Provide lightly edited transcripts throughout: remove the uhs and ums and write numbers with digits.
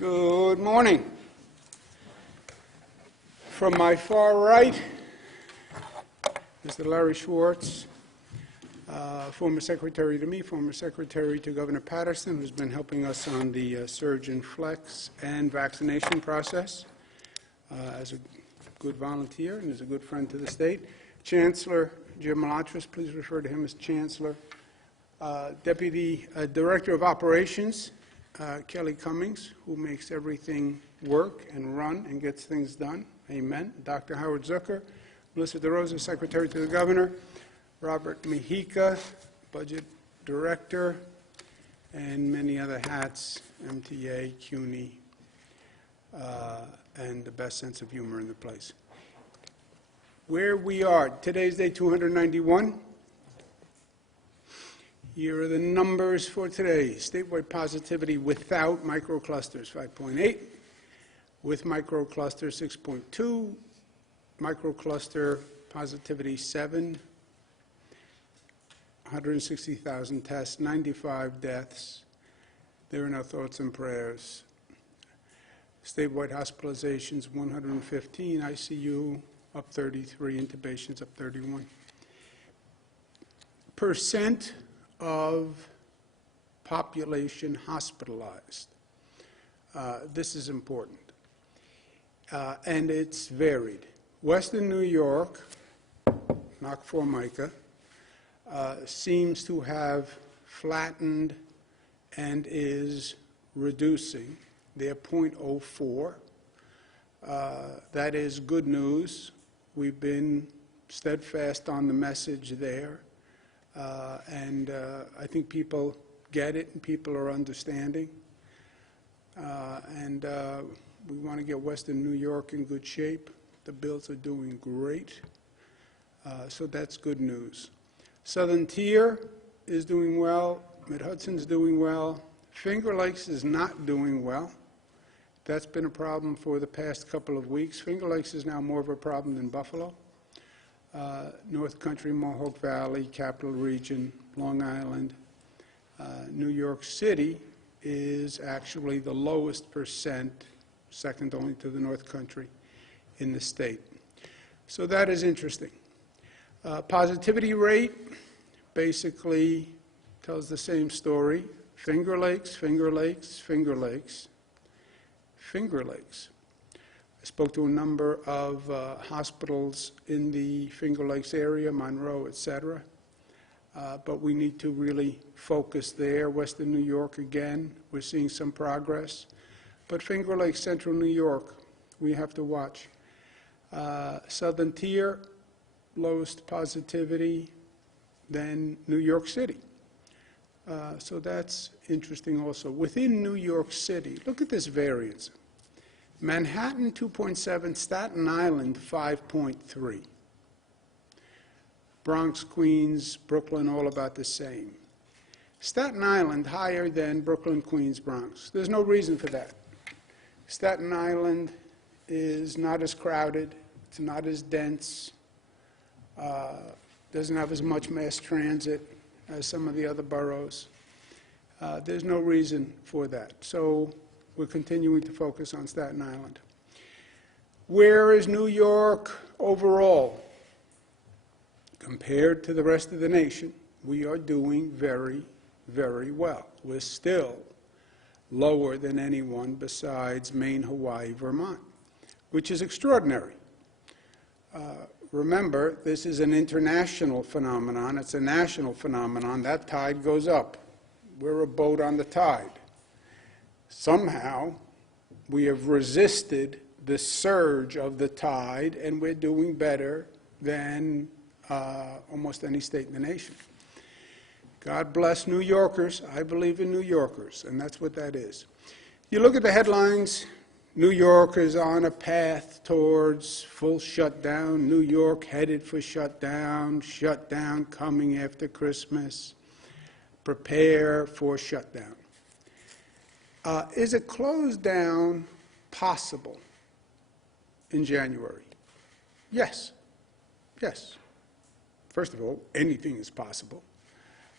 Good morning. From my far right, Mr. Larry Schwartz, former secretary to me, former secretary to Governor Patterson, who's been helping us on the surge and flex and vaccination process as a good volunteer and as a good friend to the state. Chancellor Jim Malatras, please refer to him as Chancellor. Deputy Director of Operations, Kelly Cummings, who makes everything work and run and gets things done. Amen. Dr. Howard Zucker, Melissa DeRosa, Secretary to the Governor, Robert Mejica, Budget Director, and many other hats, MTA, CUNY, and the best sense of humor in the place. Where we are, today's day 291. Here are the numbers for today. Statewide positivity without microclusters, 5.8. With microcluster, 6.2. Microcluster positivity, 7. 160,000 tests, 95 deaths. There are no thoughts and prayers. Statewide hospitalizations, 115. ICU, up 33. Intubations, up 31. Percent of population hospitalized. This is important. And it's varied. Western New York, knock Formica, seems to have flattened and is reducing. They're 0.04. That is good news. We've been steadfast on the message there. And I think people get it and people are understanding. And we want to get Western New York in good shape. The Bills are doing great. So that's good news. Southern Tier is doing well. Mid-Hudson's doing well. Finger Lakes is not doing well. That's been a problem for the past couple of weeks. Finger Lakes is now more of a problem than Buffalo. North Country, Mohawk Valley, Capital Region, Long Island. New York City is actually the lowest percent, second only to the North Country, in the state. So that is interesting. Positivity rate basically tells the same story. Finger Lakes, Finger Lakes, Finger Lakes, Finger Lakes. I spoke to a number of hospitals in the Finger Lakes area, Monroe, et cetera. But we need to really focus there. Western New York, again, we're seeing some progress. But Finger Lakes, Central New York, we have to watch. Southern Tier, lowest positivity, then New York City. So that's interesting also. Within New York City, look at this variance. Manhattan, 2.7, Staten Island, 5.3. Bronx, Queens, Brooklyn, all about the same. Staten Island, higher than Brooklyn, Queens, Bronx. There's no reason for that. Staten Island is not as crowded. It's not as dense. Doesn't have as much mass transit as some of the other boroughs. There's no reason for that. So we're continuing to focus on Staten Island. Where is New York overall? Compared to the rest of the nation, we are doing very, very well. We're still lower than anyone besides Maine, Hawaii, Vermont, which is extraordinary. Remember, this is an international phenomenon. It's a national phenomenon. That tide goes up. We're a boat on the tide. Somehow, we have resisted the surge of the tide, and we're doing better than almost any state in the nation. God bless New Yorkers. I believe in New Yorkers, and that's what that is. You look at the headlines. New York is on a path towards full shutdown. New York headed for shutdown. Shutdown coming after Christmas. Prepare for shutdown. Is a close down possible in January? Yes. Yes. First of all, anything is possible.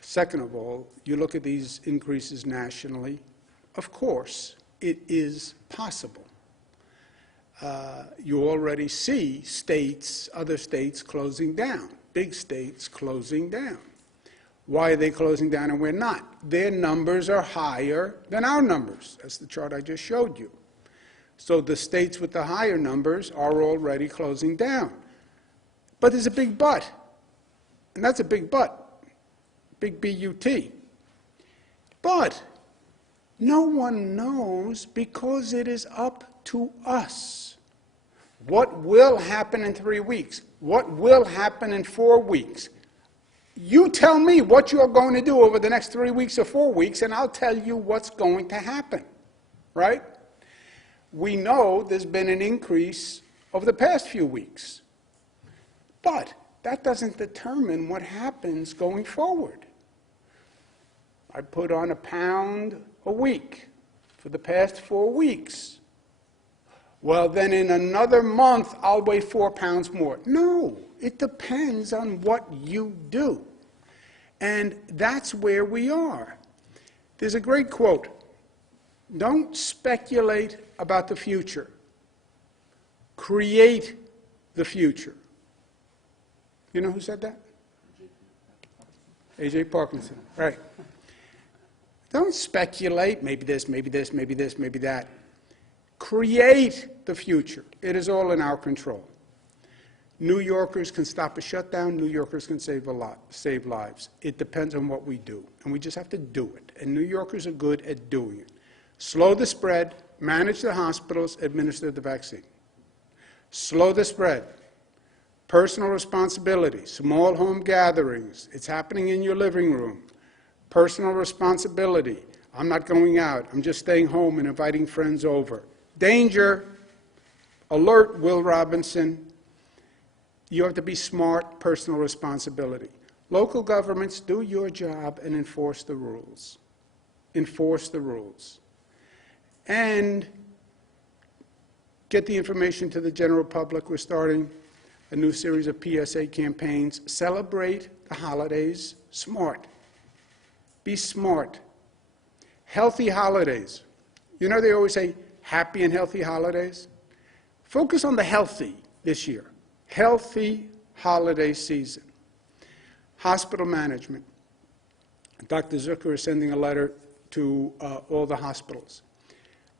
Second of all, you look at these increases nationally. Of course, it is possible. You already see states, other states closing down, big states closing down. Why are they closing down and we're not? Their numbers are higher than our numbers. That's the chart I just showed you. So the states with the higher numbers are already closing down. But there's a big but, and that's a big but, big B-U-T. But no one knows because it is up to us. What will happen in 3 weeks? What will happen in 4 weeks? You tell me what you're going to do over the next 3 weeks or 4 weeks, and I'll tell you what's going to happen, right? We know there's been an increase over the past few weeks, but that doesn't determine what happens going forward. I put on a pound a week for the past 4 weeks. Well, then in another month, I'll weigh 4 pounds more. No, it depends on what you do. And that's where we are. There's a great quote. Don't speculate about the future. Create the future. You know who said that? A.J. Parkinson, right. Don't speculate, maybe this, maybe this, maybe this, maybe that. Create the future. It is all in our control. New Yorkers can stop a shutdown. New Yorkers can save lives. It depends on what we do, and we just have to do it. And New Yorkers are good at doing it. Slow the spread, manage the hospitals, administer the vaccine. Slow the spread. Personal responsibility, small home gatherings. It's happening in your living room. Personal responsibility. I'm not going out. I'm just staying home and inviting friends over. Danger. Alert, Will Robinson. You have to be smart, personal responsibility. Local governments, do your job and enforce the rules. Enforce the rules. And get the information to the general public. We're starting a new series of PSA campaigns. Celebrate the holidays smart. Be smart. Healthy holidays. You know they always say happy and healthy holidays? Focus on the healthy this year. Healthy holiday season. Hospital management. Dr. Zucker is sending a letter to all the hospitals.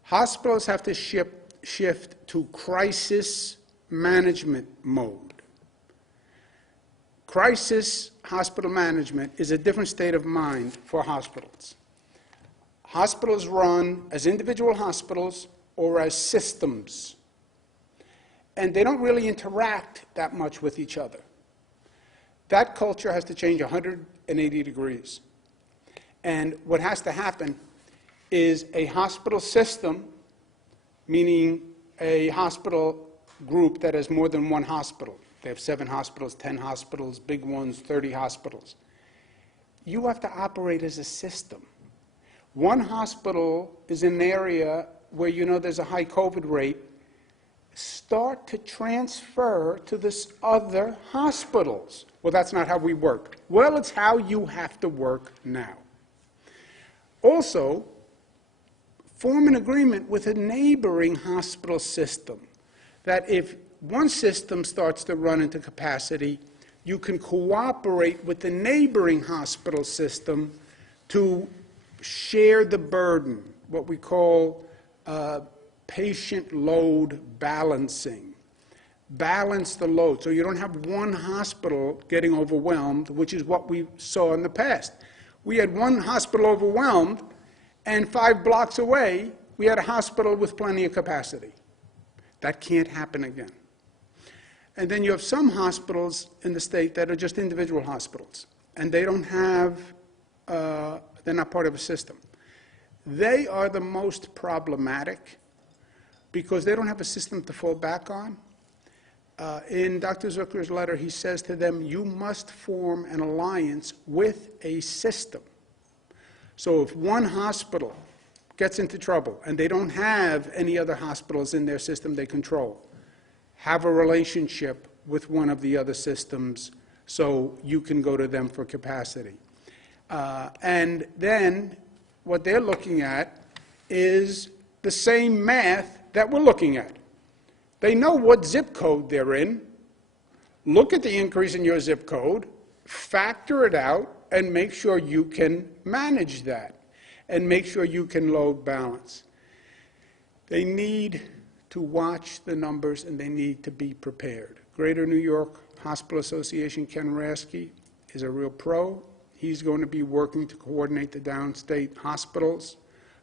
Hospitals have to shift to crisis management mode. Crisis hospital management is a different state of mind for hospitals. Hospitals run as individual hospitals or as systems. And they don't really interact that much with each other. That culture has to change 180 degrees. And what has to happen is a hospital system, meaning a hospital group that has more than one hospital. They have 7 hospitals, 10 hospitals, big ones, 30 hospitals. You have to operate as a system. One hospital is in an area where you know there's a high COVID rate. Start to transfer to this other hospitals. Well, that's not how we work. Well, it's how you have to work now. Also, form an agreement with a neighboring hospital system that if one system starts to run into capacity, you can cooperate with the neighboring hospital system to share the burden, what we call patient load balancing. Balance the load so you don't have one hospital getting overwhelmed, which is what we saw in the past. We had one hospital overwhelmed, and 5 blocks away, we had a hospital with plenty of capacity. That can't happen again. And then you have some hospitals in the state that are just individual hospitals, and they don't have, they're not part of a system. They are the most problematic because they don't have a system to fall back on. In Dr. Zucker's letter, he says to them, you must form an alliance with a system. So if one hospital gets into trouble and they don't have any other hospitals in their system they control, have a relationship with one of the other systems so you can go to them for capacity. And then what they're looking at is the same math that we're looking at. They know what zip code they're in. Look at the increase in your zip code, factor it out, and make sure you can manage that, and make sure you can load balance. They need to watch the numbers, and they need to be prepared. Greater New York Hospital Association, Ken Rasky, is a real pro. He's going to be working to coordinate the downstate hospitals,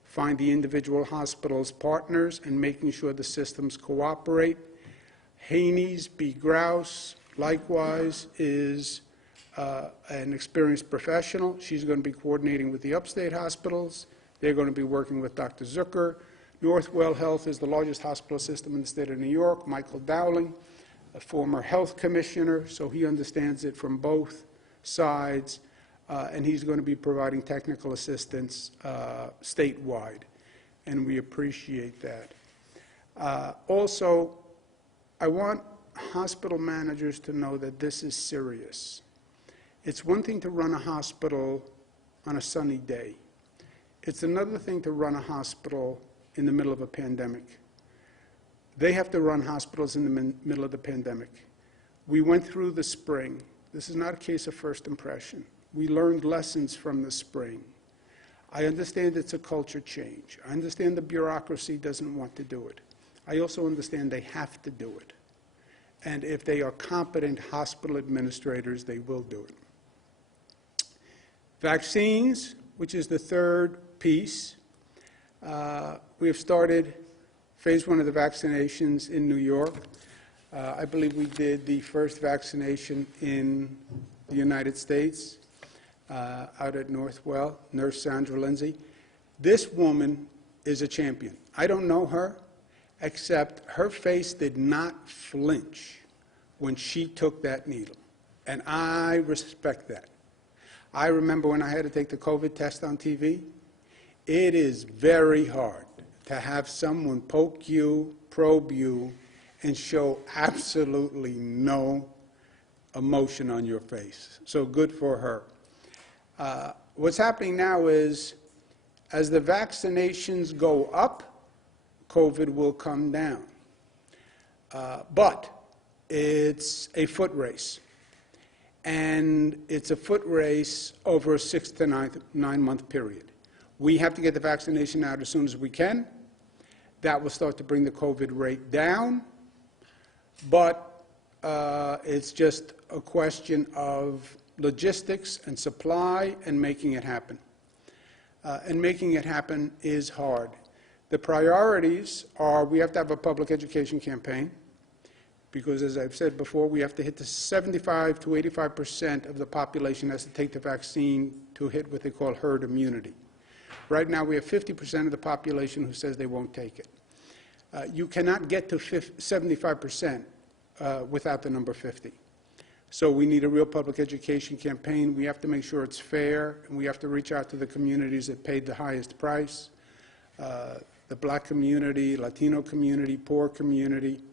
find the individual hospitals' partners, and making sure the systems cooperate. Haney's B. Grouse, likewise, is an experienced professional. She's going to be coordinating with the upstate hospitals. They're going to be working with Dr. Zucker. Northwell Health is the largest hospital system in the state of New York. Michael Dowling, a former health commissioner, so he understands it from both sides, and he's going to be providing technical assistance statewide, and we appreciate that. Also, I want hospital managers to know that this is serious. It's one thing to run a hospital on a sunny day. It's another thing to run a hospital in the middle of a pandemic. They have to run hospitals in the middle of the pandemic. We went through the spring. This is not a case of first impression. We learned lessons from the spring. I understand it's a culture change. I understand the bureaucracy doesn't want to do it. I also understand they have to do it. And if they are competent hospital administrators, they will do it. Vaccines, which is the third piece. We have started phase 1 of the vaccinations in New York. I believe we did the first vaccination in the United States out at Northwell, Nurse Sandra Lindsay. This woman is a champion. I don't know her, except her face did not flinch when she took that needle, and I respect that. I remember when I had to take the COVID test on TV. It is very hard to have someone poke you, probe you, and show absolutely no emotion on your face. So good for her. What's happening now is, as the vaccinations go up, COVID will come down. But it's a foot race. And it's a foot race over a 6 to 9 month period. We have to get the vaccination out as soon as we can. That will start to bring the COVID rate down. But it's just a question of logistics and supply and making it happen. And making it happen is hard. The priorities are, we have to have a public education campaign, because as I've said before, we have to hit the 75 to 85% of the population has to take the vaccine to hit what they call herd immunity. Right now, we have 50% of the population who says they won't take it. You cannot get to 75% without the number 50. So we need a real public education campaign. We have to make sure it's fair, and we have to reach out to the communities that paid the highest price, the Black community, Latino community, poor community,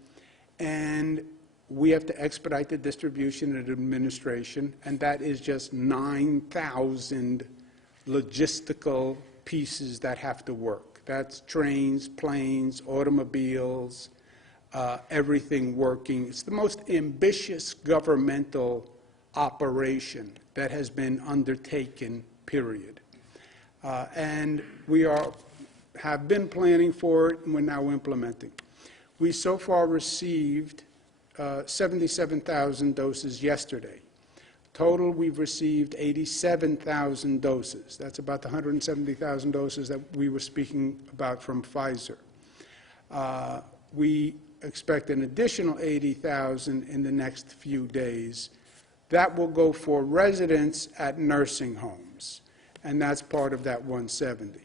and we have to expedite the distribution and administration, and that is just 9,000 logistical pieces that have to work. That's trains, planes, automobiles, everything working. It's the most ambitious governmental operation that has been undertaken, period. And we have been planning for it, and we're now implementing. We so far received 77,000 doses yesterday. Total, we've received 87,000 doses. That's about the 170,000 doses that we were speaking about from Pfizer. We expect an additional 80,000 in the next few days. That will go for residents at nursing homes, and that's part of that 170.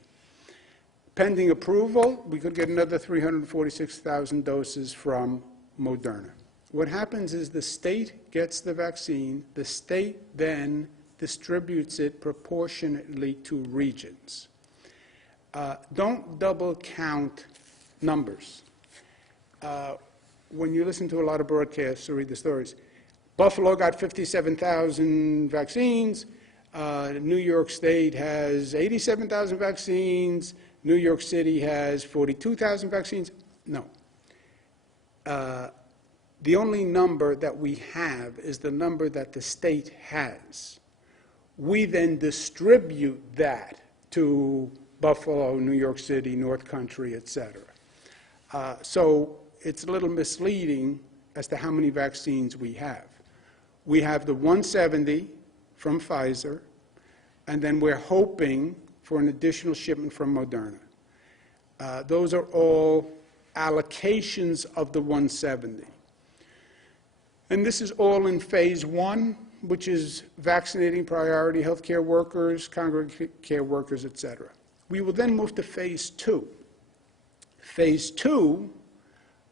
Pending approval, we could get another 346,000 doses from Moderna. What happens is the state gets the vaccine, the state then distributes it proportionately to regions. Don't double count numbers. When you listen to a lot of broadcasts or read the stories, Buffalo got 57,000 vaccines, New York State has 87,000 vaccines, New York City has 42,000 vaccines. No. The only number that we have is the number that the state has. We then distribute that to Buffalo, New York City, North Country, et cetera. So it's a little misleading as to how many vaccines we have. We have the 170 from Pfizer, and then we're hoping for an additional shipment from Moderna. Those are all allocations of the 170. And this is all in phase 1, which is vaccinating priority healthcare workers, congregate care workers, et cetera. We will then move to phase 2. Phase 2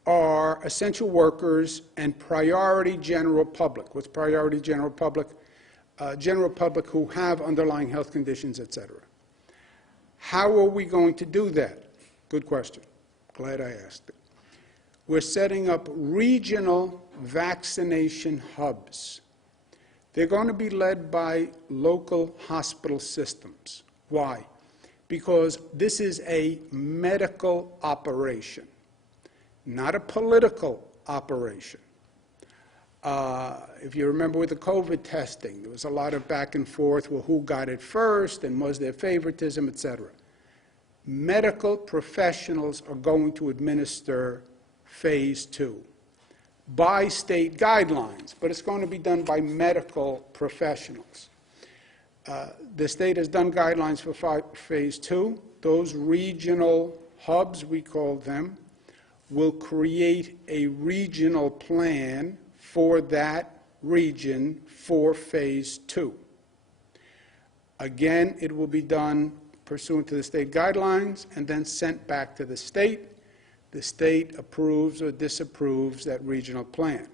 are essential workers and priority general public. What's priority general public? General public who have underlying health conditions, et cetera. How are we going to do that? Good question. Glad I asked it. We're setting up regional vaccination hubs. They're going to be led by local hospital systems. Why? Because this is a medical operation, not a political operation. If you remember with the COVID testing, there was a lot of back and forth, well, who got it first, and was there favoritism, et cetera. Medical professionals are going to administer phase 2 by state guidelines, but it's going to be done by medical professionals. The state has done guidelines for phase 2. Those regional hubs, we call them, will create a regional plan for that region for phase 2. Again, it will be done pursuant to the state guidelines and then sent back to the state. The state approves or disapproves that regional plan.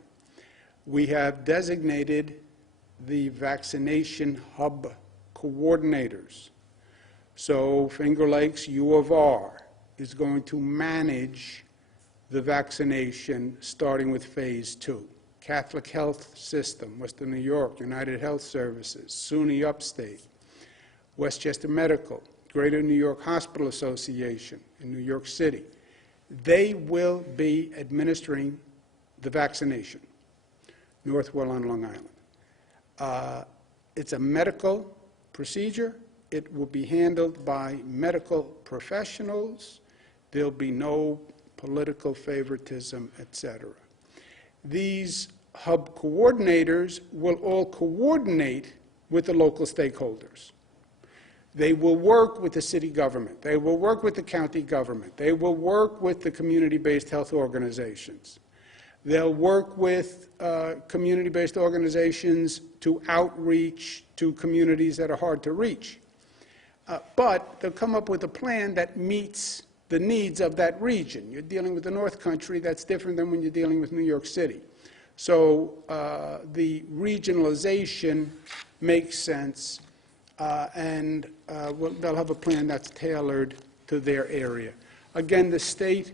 We have designated the vaccination hub coordinators. So Finger Lakes U of R is going to manage the vaccination starting with phase 2. Catholic Health System, Western New York, United Health Services, SUNY Upstate, Westchester Medical, Greater New York Hospital Association in New York City. They will be administering the vaccination. Northwell on Long Island. It's a medical procedure. It will be handled by medical professionals. There'll be no political favoritism, et cetera. These hub coordinators will all coordinate with the local stakeholders. They will work with the city government. They will work with the county government. They will work with the community-based health organizations. They'll work with community-based organizations to outreach to communities that are hard to reach. But they'll come up with a plan that meets the needs of that region. You're dealing with the North Country. That's different than when you're dealing with New York City. So the regionalization makes sense. And they'll have a plan that's tailored to their area. Again, the state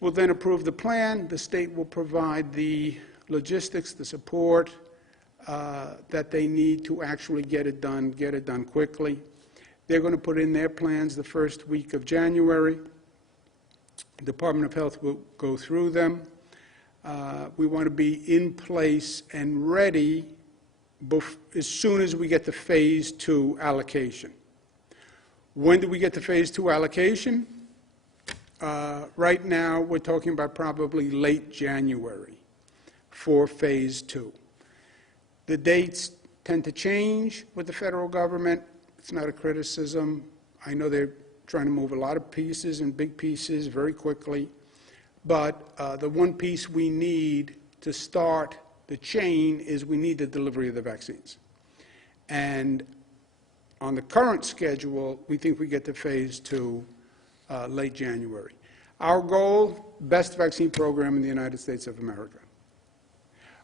will then approve the plan. The state will provide the logistics, the support that they need to actually get it done quickly. They're going to put in their plans the first week of January. The Department of Health will go through them. We want to be in place and ready as soon as we get the phase 2 allocation. When do we get the phase 2 allocation? Right now, we're talking about probably late January for phase 2. The dates tend to change with the federal government. It's not a criticism. I know they're trying to move a lot of pieces and big pieces very quickly. But the one piece we need to start the chain is we need the delivery of the vaccines. And on the current schedule, we think we get to phase 2 late January. Our goal, best vaccine program in the United States of America.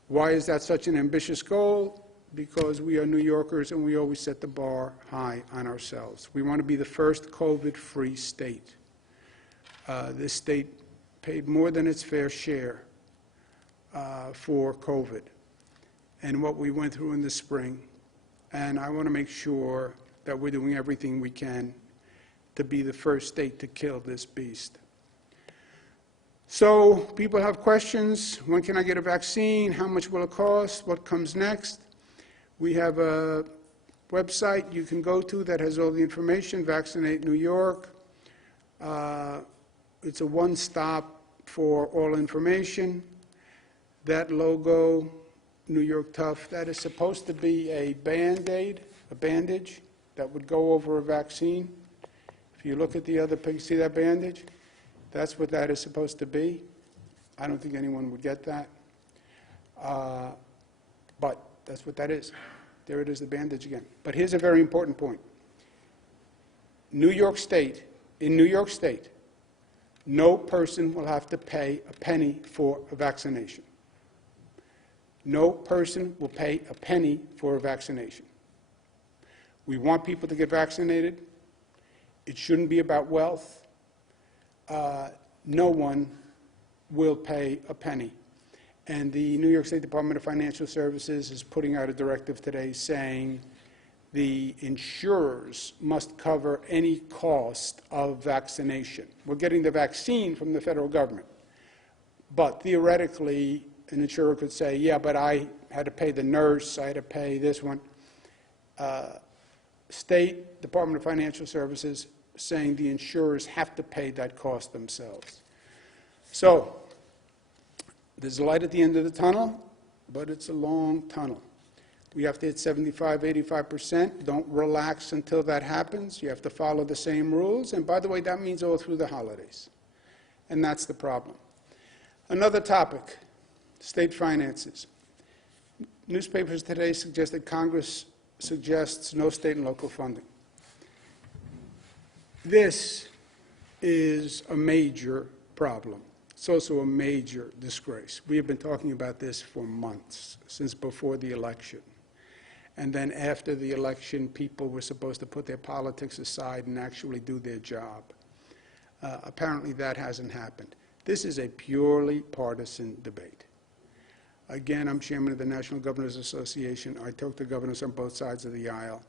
Why is that such an ambitious goal? Because we are New Yorkers and we always set the bar high on ourselves. We want to be the first COVID-free state. This state paid more than its fair share for COVID and what we went through in the spring. And I want to make sure that we're doing everything we can to be the first state to kill this beast. So people have questions. When can I get a vaccine? How much will it cost? What comes next? We have a website you can go to that has all the information, Vaccinate New York. It's a one-stop for all information. That logo, New York Tough, that is supposed to be a Band-Aid, a bandage that would go over a vaccine. If you look at the other picture, see that bandage? That's what that is supposed to be. I don't think anyone would get that. But that's what that is. There it is, the bandage again. But here's a very important point. New York State, in New York State, no person will have to pay a penny for a vaccination. No person will pay a penny for a vaccination. We want people to get vaccinated. It shouldn't be about wealth. No one will pay a penny. And the New York State Department of Financial Services is putting out a directive today saying the insurers must cover any cost of vaccination. We're getting the vaccine from the federal government. But theoretically, an insurer could say, yeah, but I had to pay the nurse, I had to pay this one. State Department of Financial Services saying the insurers have to pay that cost themselves. So there's a light at the end of the tunnel, but it's a long tunnel. We have to hit 75, 85%. Don't relax until that happens. You have to follow the same rules. And by the way, that means all through the holidays. And that's the problem. Another topic, state finances. Newspapers today suggest that Congress suggests no state and local funding. This is a major problem. It's also a major disgrace. We have been talking about this for months, since before the election. And then after the election, people were supposed to put their politics aside and actually do their job. Apparently that hasn't happened. This is a purely partisan debate. Again, I'm chairman of the National Governors Association. I talk to governors on both sides of the aisle.